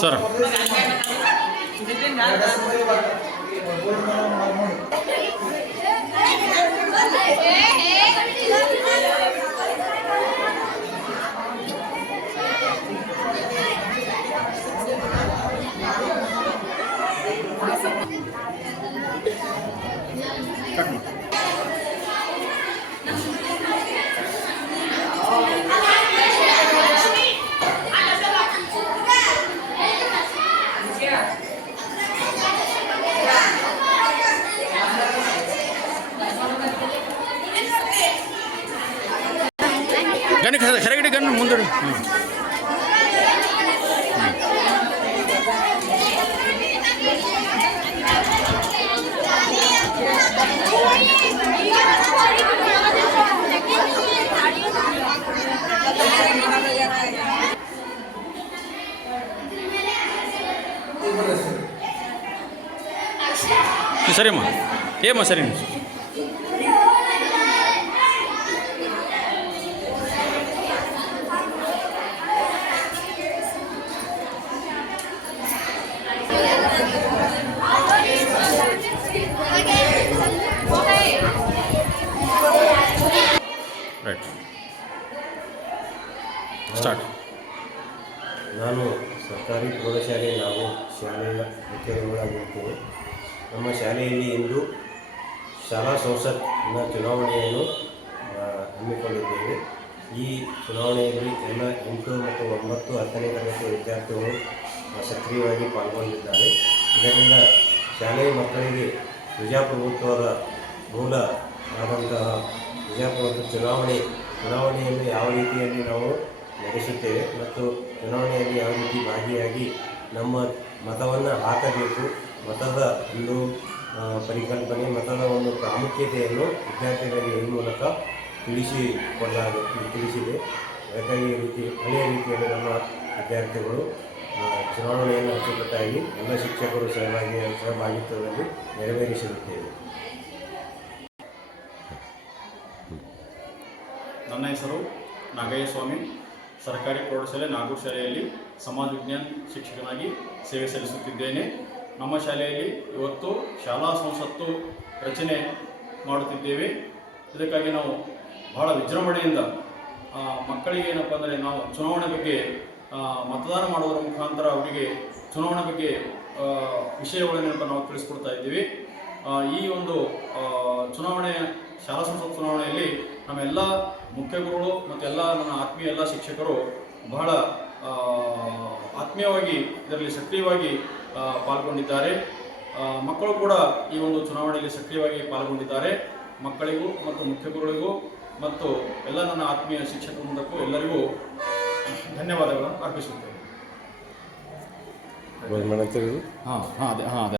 Sir Thank you. ಗನ್ ಸರಿಗಡಿ ಗನ್ ಮುಂದೆ ಸರಿಯಮ್ಮ ಏಮ್ಮ ಸರಿ ಸ್ಟಾರ್ಟ್. ನಾನು ಸರ್ಕಾರಿ ಪ್ರೌಢಶಾಲೆ ನಾವು ಶಾಲೆಯ ಮುಖ್ಯಗಳಾಗಿರುತ್ತೇವೆ ನಮ್ಮ ಶಾಲೆಯಲ್ಲಿ ಇಂದು ಶಾಲಾ ಸಂಸತ್ನ ಚುನಾವಣೆಯನ್ನು ಹಮ್ಮಿಕೊಂಡಿದ್ದೇವೆ. ಈ ಚುನಾವಣೆಯಲ್ಲಿ ಎಲ್ಲ ಎಂಟು ಮತ್ತು ಒಂಬತ್ತು ಹತ್ತನೇ ತರಗತಿಯ ವಿದ್ಯಾರ್ಥಿಗಳು ಸಕ್ರಿಯವಾಗಿ ಪಾಲ್ಗೊಂಡಿದ್ದಾರೆ. ಇದರಿಂದ ಶಾಲೆಯ ಮಕ್ಕಳಿಗೆ ಪ್ರಜಾಪ್ರಭುತ್ವದ ಮೂಲ ಆದಂತಹ ಪ್ರಜಾಪ್ರಭುತ್ವ ಚುನಾವಣೆ, ಚುನಾವಣೆಯನ್ನು ಯಾವ ರೀತಿಯಲ್ಲಿ ನಾವು ನಡೆಸುತ್ತೇವೆ ಮತ್ತು ಚುನಾವಣೆಯಲ್ಲಿ ಯಾವ ರೀತಿ ಭಾಗಿಯಾಗಿ ನಮ್ಮ ಮತವನ್ನು ಹಾಕಬೇಕು, ಮತದ ಒಂದು ಪರಿಕಲ್ಪನೆ, ಮತದ ಒಂದು ಪ್ರಾಮುಖ್ಯತೆಯನ್ನು ವಿದ್ಯಾರ್ಥಿಗಳಿಗೆ ಈ ಮೂಲಕ ತಿಳಿಸಿಕೊಡಲಾಗ ತಿಳಿಸಿದೆ. ಅದಕ್ಕಾಗಿ ರೀತಿ, ಹಳೆಯ ರೀತಿಯಲ್ಲಿ ನಮ್ಮ ವಿದ್ಯಾರ್ಥಿಗಳು ಚುನಾವಣೆಯನ್ನು ಅಚ್ಚುಕಟ್ಟಾಗಿ ಎಲ್ಲ ಶಿಕ್ಷಕರು ಸಹಭಾಗಿ, ಸಹಭಾಗಿತ್ವದಲ್ಲಿ ನೆರವೇರಿಸಿರುತ್ತೇವೆ. ನನ್ನ ಹೆಸರು ನಾಗಯ್ಯ ಸ್ವಾಮಿ. ಸರ್ಕಾರಿ ಪ್ರೌಢಶಾಲೆ ನಾಗೂರು ಶಾಲೆಯಲ್ಲಿ ಸಮಾಜ ವಿಜ್ಞಾನ ಶಿಕ್ಷಕನಾಗಿ ಸೇವೆ ಸಲ್ಲಿಸುತ್ತಿದ್ದೇನೆ. ನಮ್ಮ ಶಾಲೆಯಲ್ಲಿ ಇವತ್ತು ಶಾಲಾ ಸಂಸತ್ತು ರಚನೆ ಮಾಡುತ್ತಿದ್ದೇವೆ. ಇದಕ್ಕಾಗಿ ನಾವು ಬಹಳ ವಿಜೃಂಭಣೆಯಿಂದ ಮಕ್ಕಳಿಗೆ ಏನಪ್ಪ ಅಂದರೆ ನಾವು ಚುನಾವಣೆ ಬಗ್ಗೆ ಮತದಾನ ಮಾಡುವುದರ ಮುಖಾಂತರ ಅವರಿಗೆ ಚುನಾವಣೆ ಬಗ್ಗೆ ವಿಷಯಗಳನ್ನೇನಪ್ಪ ನಾವು ತಿಳಿಸ್ಕೊಡ್ತಾ ಇದ್ದೀವಿ. ಈ ಒಂದು ಚುನಾವಣೆ, ಶಾಲಾ ಸಂಸತ್ ಚುನಾವಣೆಯಲ್ಲಿ ನಮ್ಮೆಲ್ಲ ಮುಖ್ಯ ಗುರುಗಳು ಮತ್ತು ಎಲ್ಲ ನನ್ನ ಆತ್ಮೀಯ ಎಲ್ಲ ಶಿಕ್ಷಕರು ಬಹಳ ಆತ್ಮೀಯವಾಗಿ ಇದರಲ್ಲಿ ಸಕ್ರಿಯವಾಗಿ ಪಾಲ್ಗೊಂಡಿದ್ದಾರೆ. ಮಕ್ಕಳು ಕೂಡ ಈ ಒಂದು ಚುನಾವಣೆಯಲ್ಲಿ ಸಕ್ರಿಯವಾಗಿ ಪಾಲ್ಗೊಂಡಿದ್ದಾರೆ. ಮಕ್ಕಳಿಗೂ ಮತ್ತು ಮುಖ್ಯ ಗುರುಗಳಿಗೂ ಮತ್ತು ಎಲ್ಲ ನನ್ನ ಆತ್ಮೀಯ ಶಿಕ್ಷಕ ವೃಂದಕ್ಕೂ ಎಲ್ಲರಿಗೂ ಧನ್ಯವಾದಗಳನ್ನು ಅರ್ಪಿಸುತ್ತೇನೆ. ಹಾಂ ಹಾಂ ಅದೇ ಹಾಂ ಅದೇ.